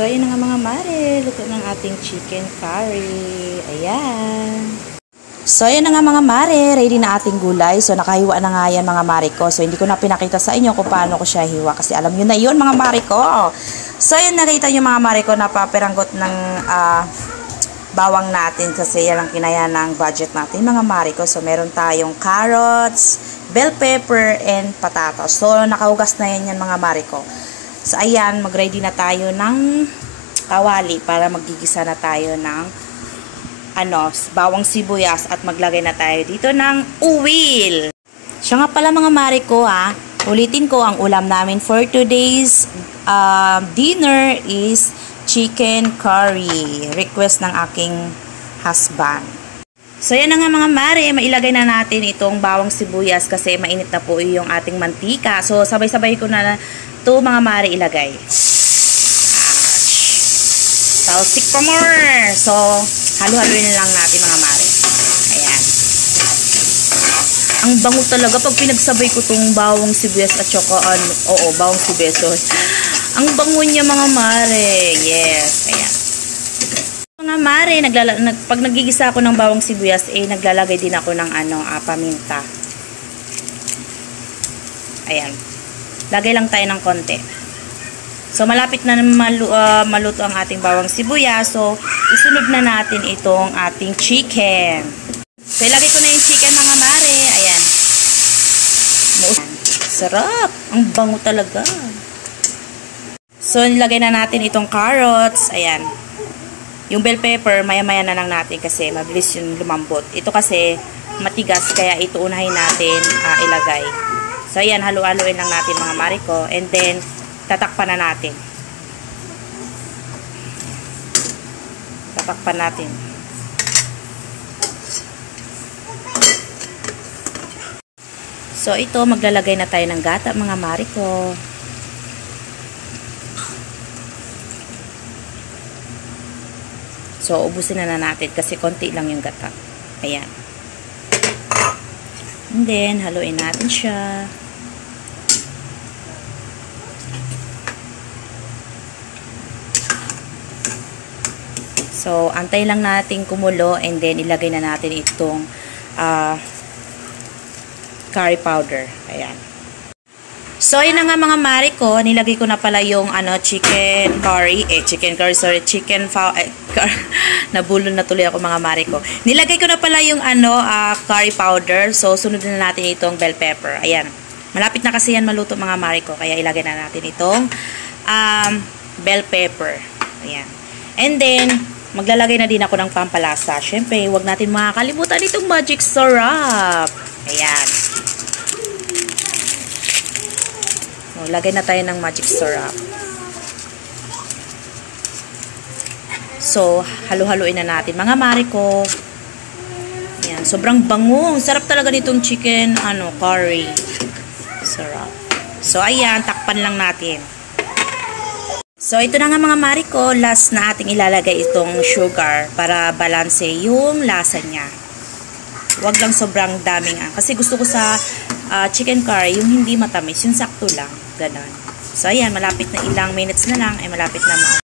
So, yun na nga mga mare. Luto ng ating chicken curry. Ayan. So, yun na nga mga mare. Ready na ating gulay. So, nakahiwa na nga yan mga mare ko. So, hindi ko na pinakita sa inyo kung paano ko siya hiwa. Kasi alam nyo na yun mga mare ko. So, yun nakita nyo mga mare ko na papiranggot ng bawang natin. Kasi yan ang kinaya ng budget natin mga mare ko. So, meron tayong carrots, bell pepper, and patatas. So, nakahugas na yan mga mare ko. So, ayan, mag-ready na tayo ng kawali para magigisa na tayo ng bawang sibuyas at maglagay na tayo dito ng uwil. Siya nga pala mga mare ko ulitin ko ang ulam namin for today's dinner is chicken curry. Request ng aking husband. So, yan na nga mga mare, mailagay na natin itong bawang sibuyas kasi mainit na po yung ating mantika. So, sabay-sabay ko na ito mga mare ilagay. Talsik pa more. So, halo-haloin na lang natin mga mare. Ayan. Ang bango talaga pag pinagsabay ko itong bawang sibuyas at chokaan. Oo, bawang sibuyas. Ang bango niya mga mare. Yes. Ayan. Mga mare, pag nagigisa ako ng bawang sibuyas, naglalagay din ako ng paminta. Ayan. Lagay lang tayo ng konti. So, malapit na maluto ang ating bawang sibuyas. So, isunod na natin itong ating chicken. So, ilagay ko na yung chicken mga mare. Ayan. Sarap. Ang bango talaga. So, nilagay na natin itong carrots. Ayan. Yung bell pepper, maya-maya na lang natin kasi mabilis yung lumambot. Ito kasi matigas, kaya ito unahin natin ilagay. So, ayan, halo-haloin lang natin mga mare ko. And then, tatakpan na natin. Tatakpan natin. So, ito, maglalagay na tayo ng gata mga mare ko. So, ubusin na natin kasi konti lang yung gata. Ayan. And then, haluin natin siya. So, antay lang natin kumulo and then ilagay na natin itong curry powder. Ayan. So, yun na nga mga mare ko. Nilagay ko na pala yung chicken curry. Nabulol na tuloy ako mga mare ko. Nilagay ko na pala yung curry powder. So, sunod na natin itong bell pepper. Ayan. Malapit na kasi yan maluto mga mare ko. Kaya ilagay na natin itong bell pepper. Ayan. And then, maglalagay na din ako ng pampalasa. Syempre, huwag natin makakalimutan itong magic syrup. Ayan. O, lagay na tayo ng magic syrup. So, halo-haloin na natin. Mga mare ko. Ayan. Sobrang bango. Sarap talaga nitong chicken, curry. Syrup. So, ayan. Takpan lang natin. So, ito na nga mga mare ko, last na ating ilalagay itong sugar para balanse yung lasa niya. Huwag lang sobrang daming kasi gusto ko sa chicken curry, yung hindi matamis, yung sakto lang. Ganon. So, ayan, malapit na ilang minutes na lang, malapit na